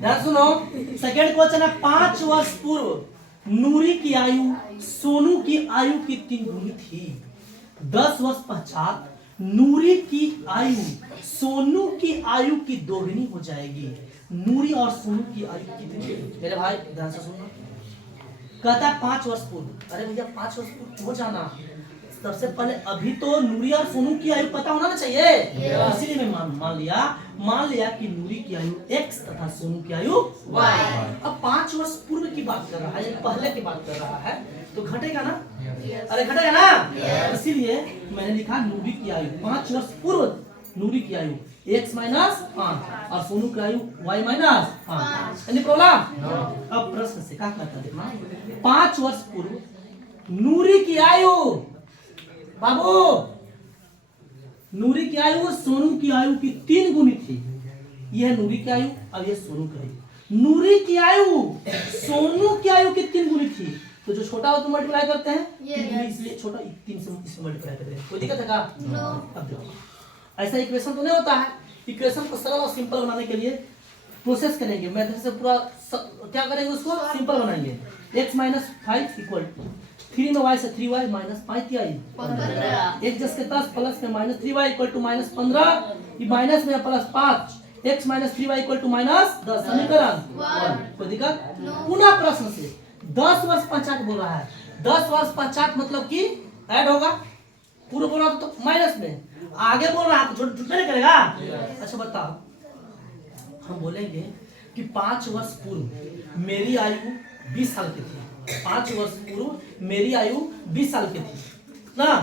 ध्यान सुनो, second question है 5 वर्ष पूर्व नूरी की आयु सोनू की आयु की 3 गुनी थी। 10 वर्ष पश्चात नूरी की आयु सोनू की आयु की 2 गुनी हो जाएगी। नूरी और सोनू की आयु कितनी? मेरे भाई ध्यान से सुनना, कहता है 5 वर्ष पूर्व। अरे भैया 5 वर्ष पूर्व हो जाना, सबसे पहले अभी तो नूरी और सोनू की आयु पता होना ना चाहिए। इसीलिए मैं मान लिया कि नूरी की आयु x तथा सोनू की आयु y। अब 5 वर्ष पूर्व की बात कर रहा है, पहले की बात कर रहा है, तो घटेगा ना? अरे घटेगा ना? इसीलिए मैंने लिखा नूरी की आयु 5 वर्ष पूर्व नूरी की आयु x माइनस 5 और सोनू की आयु y माइनस 5। Any problem? अब प्रश्न से क्या कहता देखना, 5 वर्ष पूर्व नूरी की आयु, बाबू नूरी की आयु सोनू की आयु की 3 गुनी थी। यह नूरी की आयु और यह सोनू की आयु। नूरी की आयु सोनू की आयु की 3 गुनी थी, तो जो छोटा हो तो मल्टीप्लाई करते हैं, 3 गुनी इसलिए छोटा 3 से इसमें मल्टीप्लाई करते हैं। कोई दिक्कत है क्या? अब देखो, ऐसा इक्वेशन तो नहीं होता है। इक्वेशन को सरल और सिंपल बनाने के लिए प्रोसेस करेंगे, मेथड से पूरा क्या करेंगे, उसको सिंपल बनाएंगे। x माइनस 5 इक्वल 3 में y से 3y माइनस 5 आई 1 जस के 10 प्लस में minus 3y equal to minus 15, ये माइनस में plus 5, x minus 3y equal to minus 10। समीकरण 1। कोई दिक्कत? पुनः प्रश्न से 10 वर्ष पश्चात बोल रहा है। 10 वर्ष पश्चात मतलब कि ऐड होगा, पूर्व बोल रहा तो माइनस में, आगे बोल रहा है तो जुटने नहीं करेगा। अच्छा बताओ, हम बोलेंगे कि 5 वर्ष पूर्व मेरी आयु 20 साल की थी। 5 वर्ष पूर्व मेरी आयु 20 साल की थी ना,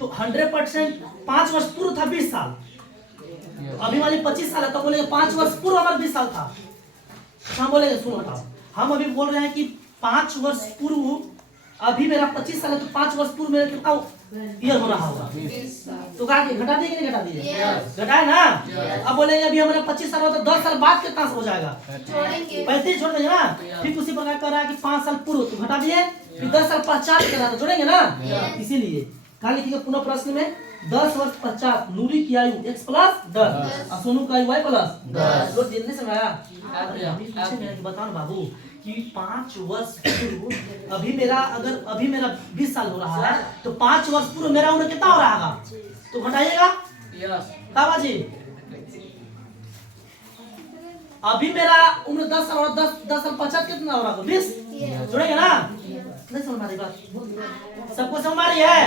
तो 100% 5 वर्ष पूर्व था 20 साल, तो अभी वाली 25 साल है, तो बोलेंगे 5 वर्ष पूर्व हमारा 20 साल था। हम बोलेंगे सुनो हटाओ, हम अभी बोल रहे हैं कि 5 वर्ष पूर्व अभी मेरा 25 साल है, तो 5 वर्ष पूर्व मेरा कितना ईयर हो रहा होगा, तो कहा कि घटा दिए कि नहीं घटा दिए? घटाए ना। अब बोलेंगे अभी हमारा 25 साल हो तो 10 साल बाद कितना हो जाएगा? 35 छोड़ देंगे ना। फिर उसी प्रकार कर रहा है कि 5 साल पूर्व तो घटा दिए, फिर 10 साल पश्चात कर रहा तो जोड़ेंगे ना। इसीलिए कहा लिखेंगे पुनः प्रश्न में 10 वर्ष पश्चात नूरी की आयु x प्लस 10 और सोनू की आयु y प्लस 10। लोग जितने समय आया बताओ ना बाबू कि 5 वर्ष पूर्व अभी मेरा 20 साल हो रहा है, तो 5 वर्ष पूर्व मेरा उम्र कितना हो रहा है, तो घटाइएगा बाबाजी। अभी मेरा उम्र 10 साल और 10 साल पश्चात कितना हो रहा है? 20 जोड़ेंगे ना। नहीं समझ मारी बात, सबको समझ मारी है?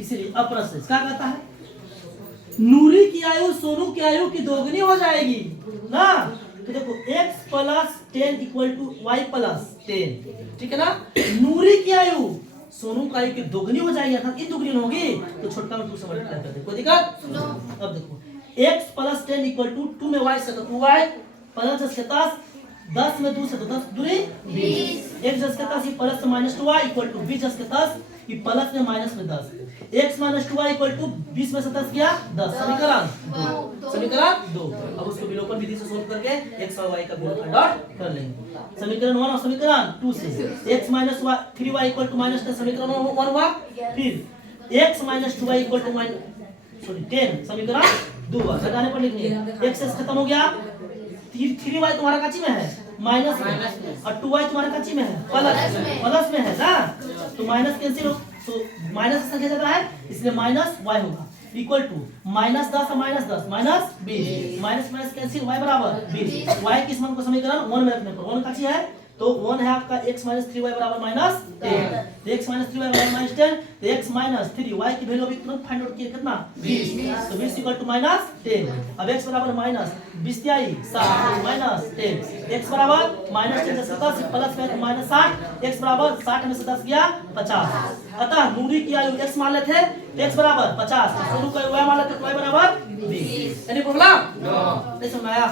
इसीलिए अब प्रश्न क्या कहता है, नूरी की आयु सोनू की आयु की 2 गुनी हो जाएगी ना। तो देखो x plus 10 equal to y plus 10, ठीक है ना। नूरी की आयु सोनू की आयु की 2 गुनी हो जाएगी, अर्थात 2 गुनी होगी, तो छोटका में 2 से मल्टीप्लाई कर दे, कोई दिक्कत? अब देखो x प्लस 10 इक्वल टू 2 में y से तो 2y, 5 से 10 में 2 से तो 10 दूरी 20, 1 जस के 10 ये plus minus 2y equal to 20 जस के 10 ये प्लस में माइनस में 10, x minus 2y equal to 20 में से 10 गया 10। समीकरण 2। अब उसको विलोपन विधि से सोल्व करके x और y का गुणनफल डॉट कर लेंगे। समीकरण 1 और समीकरण 2 से x minus 3y equal to minus 10 समीकरण 1 हुआ, फिर x minus 2y equal to 10 समीकरण 2 हुआ। घटाने पर लिखिए x खत्म हो गया, 3y तुम्हारा काची में है माइनस में, और 2y तुम्हारे काची में है प्लस में है ना, तो माइनस कैंसिल हो, तो माइनस संख्या ज्यादा है इसलिए माइनस y होगा इक्वल टू माइनस 10 और minus 10 minus 20, minus minus cancel y बराबर 20। y किस मान को समीकरण 1 में रखने पर 1 काची है, तो 1 है आपका x माइनस 3y बराबर माइनस 10, x माइनस 3y बराबर माइनस 10, तो x माइनस 3y की वैल्यू अभी तुरंत फाइंड आउट किया कितना 20, तो 20 इक्वल टू माइनस 10। अब x बराबर माइनस 20 आई 7 माइनस 10, x बराबर माइनस 10 से 10 प्लस में माइनस 60, x बराबर 60 में से 10 गया 50। अतः नूरी की आयु x मान लेते तो x बराबर 50, सोनू का y मान लेते तो y बराबर 20। Any problem? नहीं समझ आया?